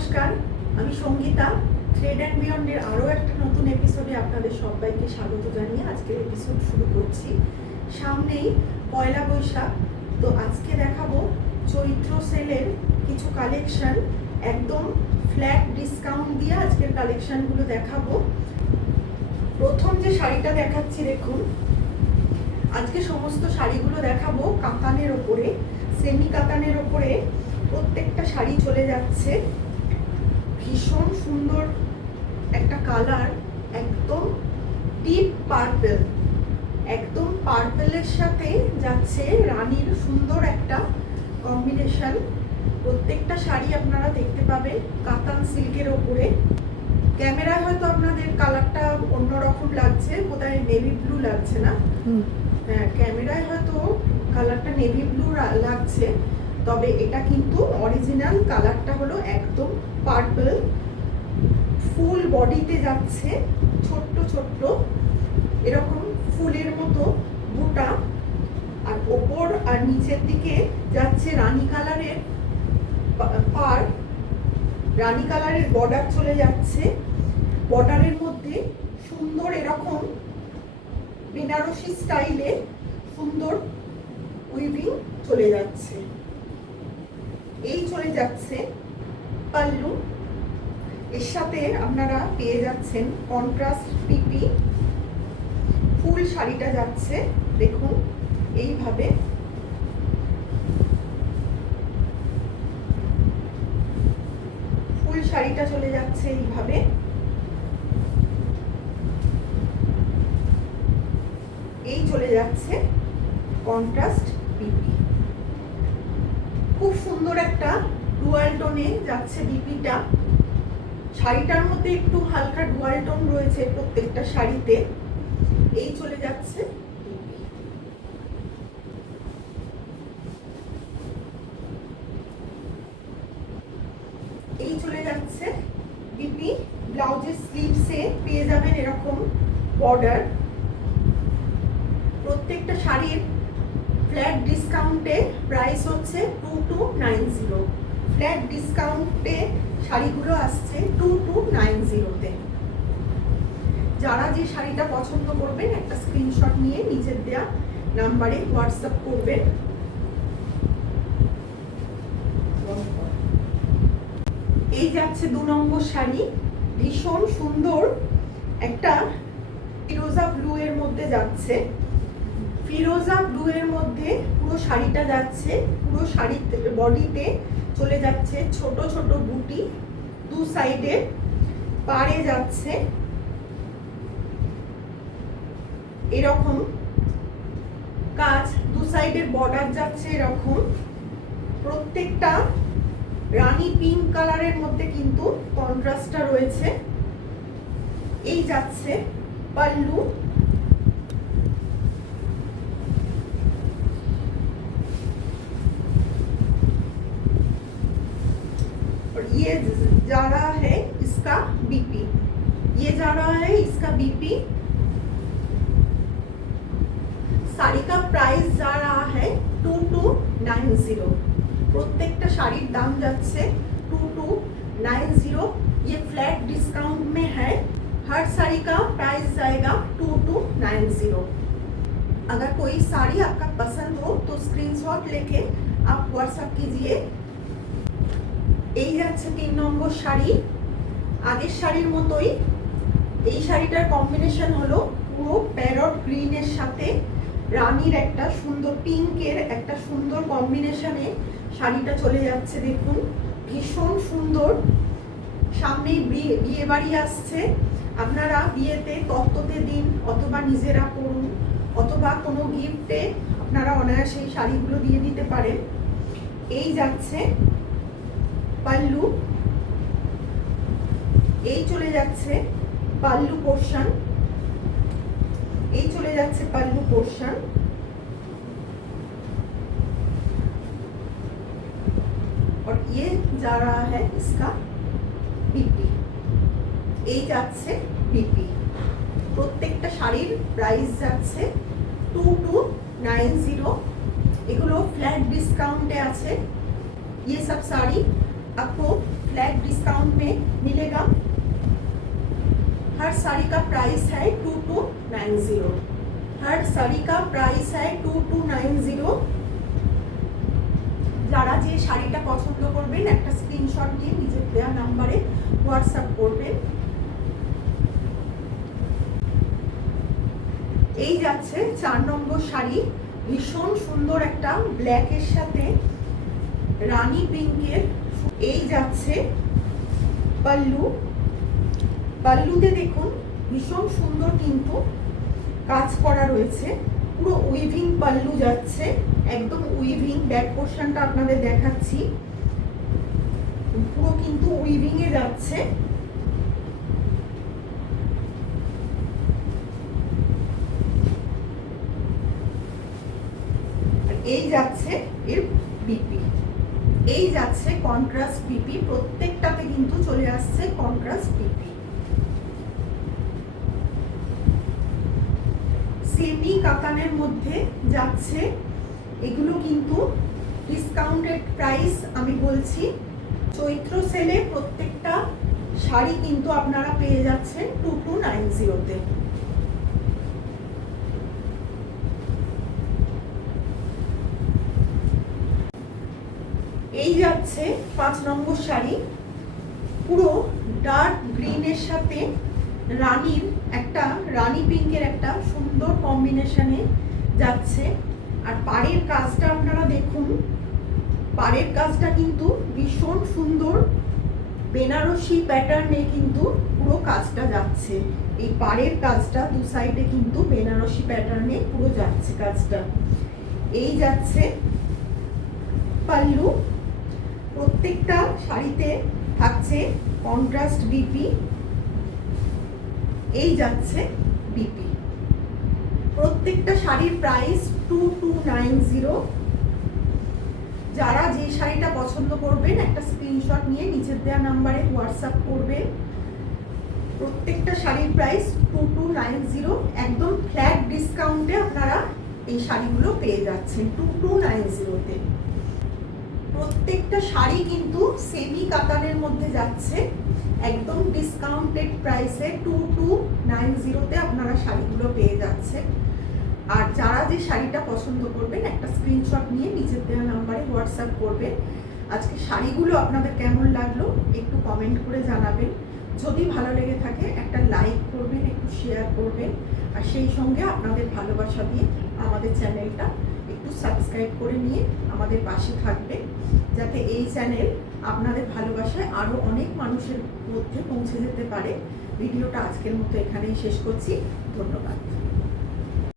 নমস্কার, আমি Sangeeta. Thread and বিয়ন্ডের আরও একটা নতুন এপিসোডে আপনাদের সবাইকে স্বাগত জানিয়ে আজকের এপিসোড শুরু করছি। সামনেই পয়লা বৈশাখ, তো আজকে দেখাবো চৈত্র সেলের কিছু কালেকশন। একদম ফ্ল্যাট ডিসকাউন্ট দিয়ে আজকের কালেকশনগুলো দেখাবো। প্রথম যে শাড়িটা দেখাচ্ছি দেখুন, আজকে সমস্ত শাড়িগুলো দেখাবো কাতানের ওপরে, সেমি কাতানের ওপরে প্রত্যেকটা শাড়ি চলে যাচ্ছে। ভীষণ সুন্দর একটা কালার, একদম ডিপ পার্পল, একদম পার্পলের সাথে যাচ্ছে রানীর সুন্দর একটা কম্বিনেশন। প্রত্যেকটা শাড়ি আপনারা দেখতে পাবেন কাতান সিল্কের ওপরে। ক্যামেরায় হয়তো আপনাদের কালারটা অন্যরকম লাগছে, বোধহয় নেভি ব্লু লাগছে না? হ্যাঁ, ক্যামেরায় হয়তো কালারটা নেভি ব্লু লাগছে, তবে এটা কিন্তু অরিজিনাল কালারটা হলো একদম পার্পল। ফুল বডিতে যাচ্ছে ছোট্ট ছোট্ট এরকম ফুলের মতো বুটা, আর ওপর আর নিচের দিকে যাচ্ছে রানী কালারের পার, রানী কালারের বর্ডার চলে যাচ্ছে। বর্ডারের মধ্যে সুন্দর এরকম বেনারসি স্টাইলে সুন্দর উইভিং চলে যাচ্ছে। এই চলে যাচ্ছে পাল্লু, এর সাথে আপনারা পেয়ে যাচ্ছেন কন্ট্রাস্ট পিপি। ফুল শাড়িটা যাচ্ছে দেখুন এইভাবে, ফুল শাড়িটা চলে যাচ্ছে এইভাবে। এই চলে যাচ্ছে কন্ট্রাস্ট পিপি। খুব সুন্দর একটা ডুয়াল টোনে যাচ্ছে বিপিটা। শাড়িটার মধ্যে একটু হালকা ডুয়াল টোন রয়েছে প্রত্যেকটা শাড়িতে। এই চলে যাচ্ছে বিপি। এই চলে যাচ্ছে বিপি। ব্লাউজের স্লিভসে পেয়ে যাবেন এরকম বর্ডার। প্রত্যেকটা শাড়ির ফ্ল্যাট ডিসকাউন্টে প্রাইস হচ্ছে 2290। ফ্ল্যাট ডিসকাউন্টে শাড়িগুলো আসছে 2290-তে। যারা যে শাড়িটা পছন্দ করবেন একটা স্ক্রিনশট নিয়ে নিচের দেয়া নাম্বারে হোয়াটসঅ্যাপ করবেন। এই যাচ্ছে 2 নম্বর শাড়ি, ভীষণ সুন্দর একটা ফিরোজা ব্লু এর মধ্যে যাচ্ছে। ফিরোজা ব্লু এর মধ্যে পুরো শাড়িটা যাচ্ছে, পুরো শাড়ির বডিতে চলে যাচ্ছে ছোট ছোট বুটি, দু সাইডে পাড়ে যাচ্ছে এরকম কাজ, দু সাইডের বর্ডার যাচ্ছে এরকম। প্রত্যেকটা রানী পিঙ্ক কালারের মধ্যে কিন্তু কন্ট্রাস্টটা রয়েছে। এই যাচ্ছে পাল্লু। ये जा रहा है इसका बीपी, ये जा रहा है इसका बीपी। साड़ी का प्राइस जा रहा है 2290। प्रत्येकटा शाड़ीर दाम जाच्छे 2290। ये फ्लैट डिस्काउंट में है। हर साड़ी का प्राइस जाएगा 2290। अगर कोई साड़ी आपका पसंद हो तो स्क्रीनशॉट लेके आप व्हाट्सएप कीजिए। এই যাচ্ছে 3 নম্বর শাড়ি। আগের শাড়ির মতোই এই শাড়িটার কম্বিনেশন হলো পুরো প্যারট গ্রিনের সাথে রানীর একটা সুন্দর পিঙ্কের একটা সুন্দর কম্বিনেশনে শাড়িটা চলে যাচ্ছে দেখুন, ভীষণ সুন্দর। সামনে বিয়ে বাড়ি আসছে, আপনারা বিয়েতে তত্ত্বতে দিন অথবা নিজেরা পরুন, অথবা কোনো গিফটে আপনারা অনায়াসে এই শাড়িগুলো দিয়ে দিতে পারেন। এই যাচ্ছে পাল্লু। এই চলে যাচ্ছে পাল্লু পোর্শন, এই চলে যাচ্ছে পাল্লু পোর্শন। और ये जा रहा है इसका बीपी। এই যাচ্ছে बीपी। প্রত্যেকটা শাড়ির প্রাইস যাচ্ছে 2290। এগুলো ফ্ল্যাট ডিসকাউন্টে আছে। ये सब साड़ी आपको फ्लैट डिस्काउंट डिस्काउंट में मिलेगा। हर साड़ी का प्राइस है 2290। हर साड़ी का प्राइस है 2290। যারা যে শাড়িটা পছন্দ করবেন একটা স্ক্রিনশট নিয়ে নিজের দেওয়া নাম্বারে হোয়াটসঅ্যাপ করবেন। এই যাচ্ছে 4 নম্বর শাড়ি, ভীষণ সুন্দর একটা ব্ল্যাকের সাথে রানী পিঙ্কের। এই যাচ্ছে পাল্লু, পাল্লুতে দেখুন ভীষণ সুন্দর কিন্তু কাজ করা রয়েছে, পুরো উইভিং পাল্লু যাচ্ছে, একদম উইভিং। ব্যাক পোর্শনটা আপনাদের দেখাচ্ছি, পুরো কিন্তু উইভিং এ যাচ্ছে। এই যাচ্ছে এর বিপি, এই যাচ্ছে কন্ট্রাস্ট বিপি, প্রত্যেকটাতে কিন্তু চলে আসছে কন্ট্রাস্ট বিপি। সেমি কাতানের মধ্যে যাচ্ছে, এগুলো কিন্তু ডিসকাউন্টেড প্রাইস আমি বলছি। চৈত্র সেলে প্রত্যেকটা শাড়ি কিন্তু আপনারা পেয়ে যাচ্ছেন 2290-তে। এই যাচ্ছে 5 নম্বর শাড়ি, পুরো ডার্ক গ্রিনের সাথে রানীর একটা রানী পিঙ্কের একটা সুন্দর কম্বিনেশনে যাচ্ছে। আর পাড়ের কাজটা আপনারা দেখুন, পাড়ের কাজটা কিন্তু ভীষণ সুন্দর বেনারসি প্যাটার্নে কিন্তু পুরো কাজটা যাচ্ছে। এই পাড়ের কাজটা দু সাইডে কিন্তু বেনারসি প্যাটার্নে পুরো যাচ্ছে কাজটা। এই যাচ্ছে পাল্লু, প্রত্যেকটা শাড়িতে থাকছে কন্ট্রাস্ট বিপি। এই যাচ্ছে বিপি, প্রত্যেকটা শাড়ির প্রাইস 2290। যারা যে শাড়িটা পছন্দ করবেন একটা স্ক্রিনশট নিয়ে নিচের দেওয়া নাম্বারে হোয়াটসঅ্যাপ করবেন। প্রত্যেকটা শাড়ির প্রাইস 2290, একদম ফ্ল্যাট ডিসকাউন্টে আপনারা এই শাড়িগুলো পেয়ে যাচ্ছেন 2290-তে। প্রত্যেকটা শাড়ি কিন্তু সেমি কাতানের মধ্যে যাচ্ছে, একদম ডিসকাউন্টেড প্রাইসে 2290-তে আপনারা শাড়িগুলো পেয়ে যাচ্ছেন। আর যারা যে শাড়িটা পছন্দ করবেন একটা স্ক্রিনশট নিয়ে নিচের দেওয়া নাম্বারে হোয়াটসঅ্যাপ করবেন। আজকে শাড়িগুলো আপনাদের কেমন লাগলো একটু কমেন্ট করে জানাবেন। যদি ভালো লেগে থাকে একটা লাইক করবেন, একটু শেয়ার করবেন, আর সেই সঙ্গে আপনাদের ভালোবাসা দিয়ে আমাদের চ্যানেলটা একটু সাবস্ক্রাইব করে নিয়ে আমাদের পাশে থাকবেন, যাতে এই চ্যানেল আপনাদের ভালোবাসায় আরও অনেক মানুষের মধ্যে পৌঁছে যেতে পারে। ভিডিওটা আজকের মতো এখানেই শেষ করছি, ধন্যবাদ।